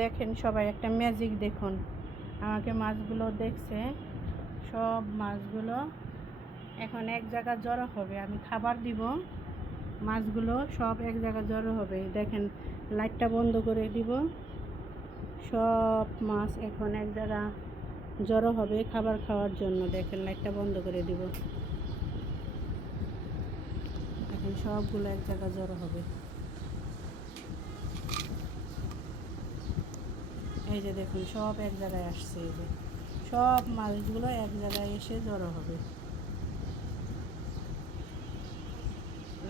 দেখেন সবাই একটা ম্যাজিক দেখুন। আমাকে মাছগুলো দেখছে, সব মাছগুলো এখন এক জায়গায় জড়ো হবে। আমি খাবার দিব, মাছগুলো সব এক জায়গায় জড়ো হবে। দেখেন লাইটটা বন্ধ করে দিব, সব মাছ এখন এক জায়গায় জড়ো হবে খাবার খাওয়ার জন্য। দেখেন লাইটটা বন্ধ করে দিব, দেখেন সবগুলো এক জায়গায় জড়ো হবে। এই যে দেখুন সব এক জায়গায় আসছে, এই যে সব মাছগুলো এক জায়গায় এসে জড়ো হবে।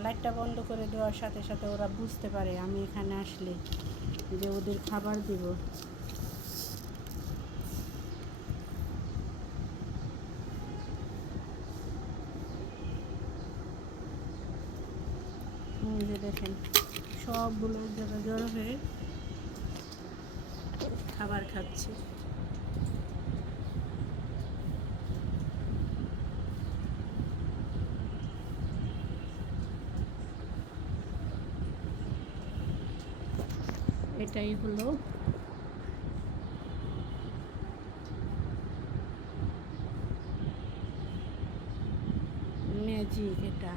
লাইটটা বন্ধ করে দেওয়ার সাথে সাথে ওরা বুঝতে পারে আমি এখানে আসলে যে ওদের খাবার দিব। এই যে দেখেন সবগুলো এক জায়গায় জড়ো হয়ে খাবার খাচ্ছে। এটাই হলো ম্যাজিক এটা।